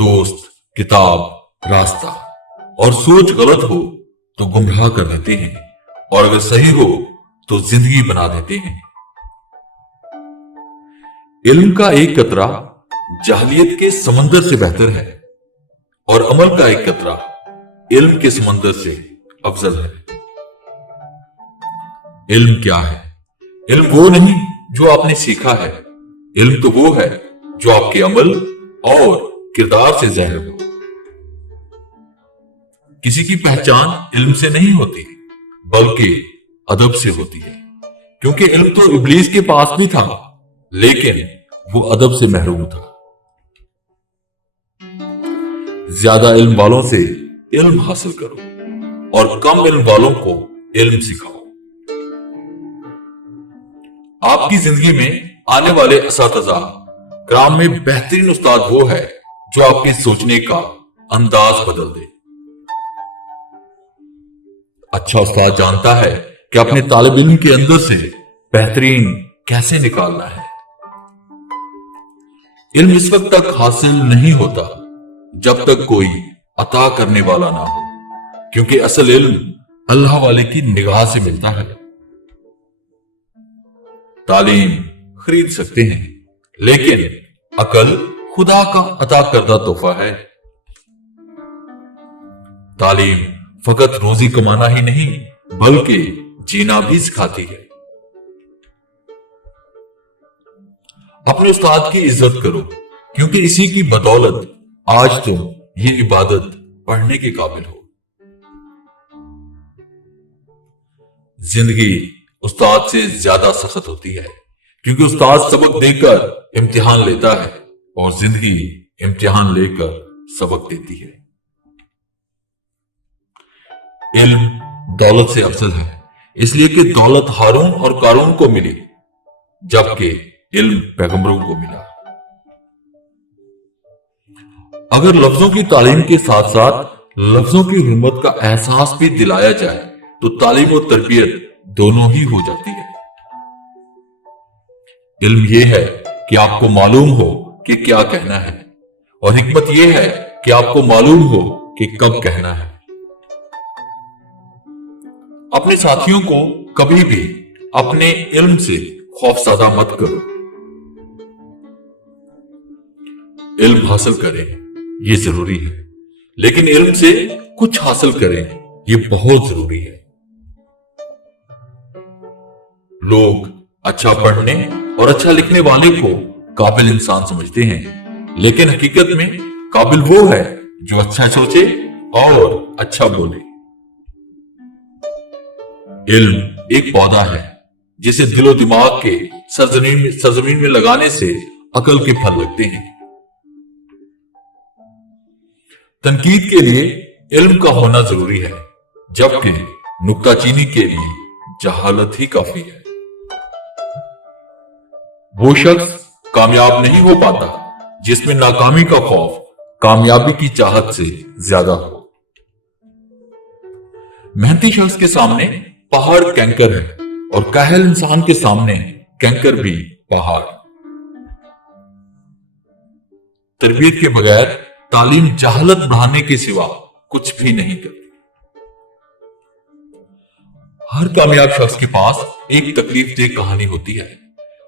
दोस्त, किताब, रास्ता और सोच गलत हो तो गुमराह कर देते हैं, और अगर सही हो तो जिंदगी बना देते हैं। इल्म का एक कतरा जाहलियत के समंदर से बेहतर है, और अमल का एक कतरा इल्म के समंदर से अफजल है। इल्म क्या है? इल्म वो नहीं जो आपने सीखा है, इल्म तो वो है जो आपके अमल और किरदार से ज़ाहिर हो। किसी की पहचान इल्म से नहीं होती बल्कि अदब से होती है, क्योंकि इल्म तो इब्लीस के पास भी था, लेकिन वो अदब से महरूम था। ज्यादा इल्म वालों से इल्म हासिल करो और कम इल्म वालों को इल्म सिखाओ। आपकी जिंदगी में आने वाले असातिज़ा कराम में बेहतरीन उस्ताद वो है जो आपके सोचने का अंदाज बदल दे। अच्छा उस्ताद जानता है कि अपने तालिब इल्म के अंदर से बेहतरीन कैसे निकालना है। इल्म इस वक्त तक हासिल नहीं होता जब तक कोई अता करने वाला ना हो, क्योंकि असल इल्म अल्लाह वाले की निगाह से मिलता है। तालीम खरीद सकते हैं, लेकिन अकल खुदा का अता करदा तोहफा है। तालीम फकत रोजी कमाना ही नहीं बल्कि जीना भी सिखाती है। अपने उस्ताद की इज्जत करो, क्योंकि इसी की बदौलत आज तुम ये इबादत पढ़ने के काबिल हो। जिंदगी उस्ताद से ज्यादा सख्त होती है, क्योंकि उस्ताद सबक देकर इम्तिहान लेता है और जिंदगी इम्तिहान लेकर सबक देती है। इल्म दौलत से अफजल है, इसलिए कि दौलत हारून और कारून को मिली, जबकि इल्म पैगंबरों को मिला। अगर लफ्जों की तालीम के साथ साथ लफ्जों की हिम्मत का एहसास भी दिलाया जाए तो तालीम और तरबियत दोनों ही हो जाती है। इल्म यह है कि आपको मालूम हो कि क्या कहना है, और हिकमत यह है कि आपको मालूम हो कि कब कहना है। अपने साथियों को कभी भी अपने इल्म से खौफसादा मत करो। इल्म हासिल करें ये जरूरी है, लेकिन इल्म से कुछ हासिल करें ये बहुत जरूरी है। लोग अच्छा पढ़ने और अच्छा लिखने वाले को काबिल इंसान समझते हैं, लेकिन हकीकत में काबिल वो है जो अच्छा सोचे और अच्छा बोले। इल्म एक पौधा है जिसे दिलो दिमाग के सरजमीन में लगाने से अकल के फल लगते हैं। तनकीद के लिए इल्म का होना जरूरी है, जबकि नुक्ताचीनी के लिए जहालत ही काफी है। वो शख्स कामयाब नहीं हो पाता जिसमें नाकामी का खौफ कामयाबी की चाहत से ज्यादा हो। मेहनती शख्स के सामने पहाड़ कैंकर है, और काहिल इंसान के सामने कैंकर भी पहाड़। तरबियत के बगैर तालीम जहालत बढ़ाने के सिवा कुछ भी नहीं करती। हर कामयाब शख्स के पास एक तकलीफ दे कहानी होती है,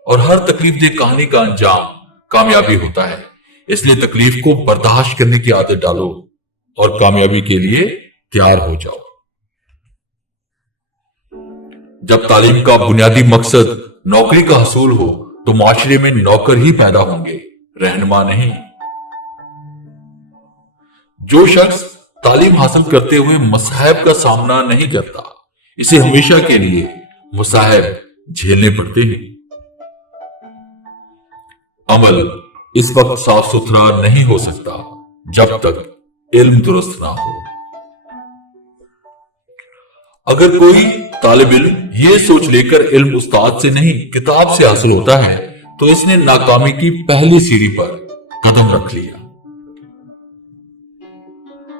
और हर तकलीफ दे कहानी का अंजाम कामयाबी होता है। इसलिए तकलीफ को बर्दाश्त करने की आदत डालो और कामयाबी के लिए तैयार हो जाओ। जब तालीम का बुनियादी मकसद नौकरी का हसूल हो तो माशरे में नौकर ही पैदा होंगे, रहनुमा नहीं। जो शख्स तालीम हासिल करते हुए मसाइब का सामना नहीं करता, इसे हमेशा के लिए मसाइब झेलने पड़ते हैं। अमल इस वक्त साफ सुथरा नहीं हो सकता जब तक इल्म दुरुस्त ना हो। अगर कोई तालिब इल्म ये सोच लेकर इल्म उस्ताद से नहीं किताब से हासिल होता है तो इसने नाकामी की पहली सीढ़ी पर कदम रख लिया।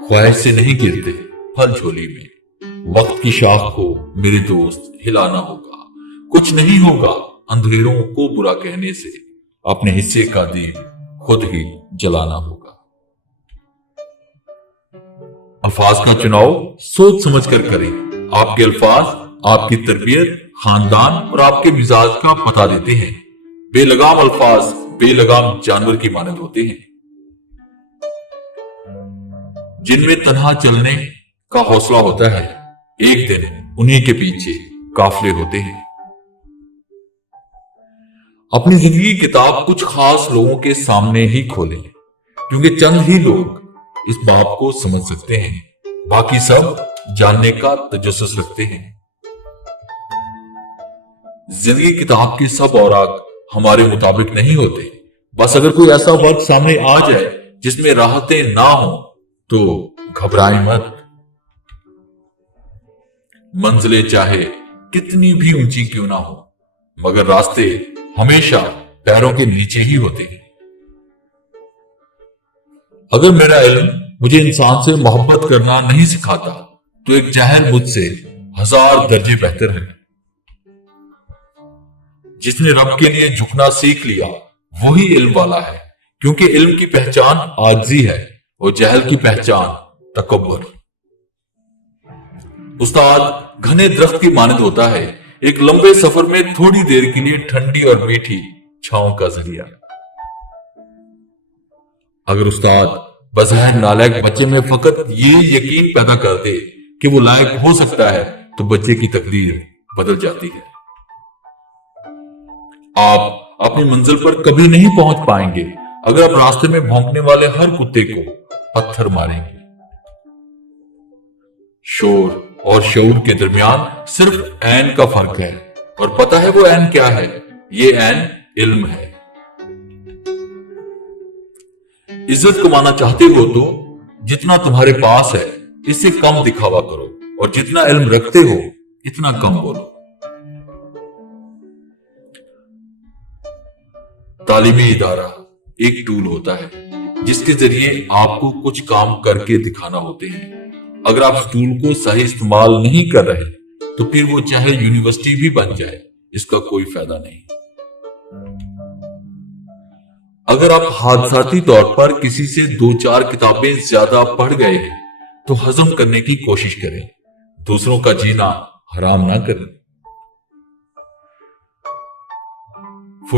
ख्वाहिश से नहीं गिरते फल झोली में, वक्त की शाख को मेरे दोस्त हिलाना होगा। कुछ नहीं होगा अंधेरों को बुरा कहने से, अपने हिस्से का दीप खुद ही जलाना होगा। अल्फाज का चुनाव सोच समझ कर करें। आपके अल्फाज आपकी तरबियत, खानदान और आपके मिजाज का पता देते हैं। बेलगाम अल्फाज बेलगाम जानवर की मानद होते हैं, जिनमें तन्हा चलने का हौसला होता है। एक दिन उन्हीं के पीछे काफिले होते हैं। अपनी जिंदगी की किताब कुछ खास लोगों के सामने ही खोलें, क्योंकि चंद ही लोग इस बात को समझ सकते हैं, बाकी सब जानने का तजस्सुस रखते हैं। जिंदगी किताब के सब औराक हमारे मुताबिक नहीं होते। बस अगर कोई ऐसा वक्त सामने आ जाए जिसमें राहतें ना हो तो घबराएं मत। मंजिलें चाहे कितनी भी ऊंची क्यों ना हो, मगर रास्ते हमेशा पैरों के नीचे ही होते हैं। अगर मेरा इल्म मुझे इंसान से मोहब्बत करना नहीं सिखाता तो एक जाहिल मुझसे 1000 दर्जे बेहतर है। जिसने रब के लिए झुकना सीख लिया वही इल्म वाला है, क्योंकि इल्म की पहचान आजिज़ी है और जहल की पहचान तकब्बुर। उस्ताद घने दरख्त की मानद होता है, एक लंबे सफर में थोड़ी देर के लिए ठंडी और मीठी छांव का जरिया। अगर उस्ताद बज़ाहिर नालायक बच्चे में फकत ये यकीन पैदा कर दे कि वो लायक हो सकता है तो बच्चे की तकदीर बदल जाती है। आप अपनी मंजिल पर कभी नहीं पहुंच पाएंगे अगर आप रास्ते में भौंकने वाले हर कुत्ते को पत्थर मारेंगे। शोर और शऊर के दरमियान सिर्फ ऐन का फर्क है, और पता है वो ऐन क्या है? ये ऐन इल्म है। इज्जत कमाना चाहते हो तो जितना तुम्हारे पास है इससे कम दिखावा करो, और जितना इल्म रखते हो इतना कम बोलो। तालीमी इदारा एक टूल होता है जिसके जरिए आपको कुछ काम करके दिखाना होते हैं। अगर आप इस टूल को सही इस्तेमाल नहीं कर रहे तो फिर वो चाहे यूनिवर्सिटी भी बन जाए, इसका कोई फायदा नहीं। अगर आप हादसाती तौर पर किसी से 2-4 किताबें ज्यादा पढ़ गए हैं तो हजम करने की कोशिश करें। दूसरों का जीना हराम ना करें।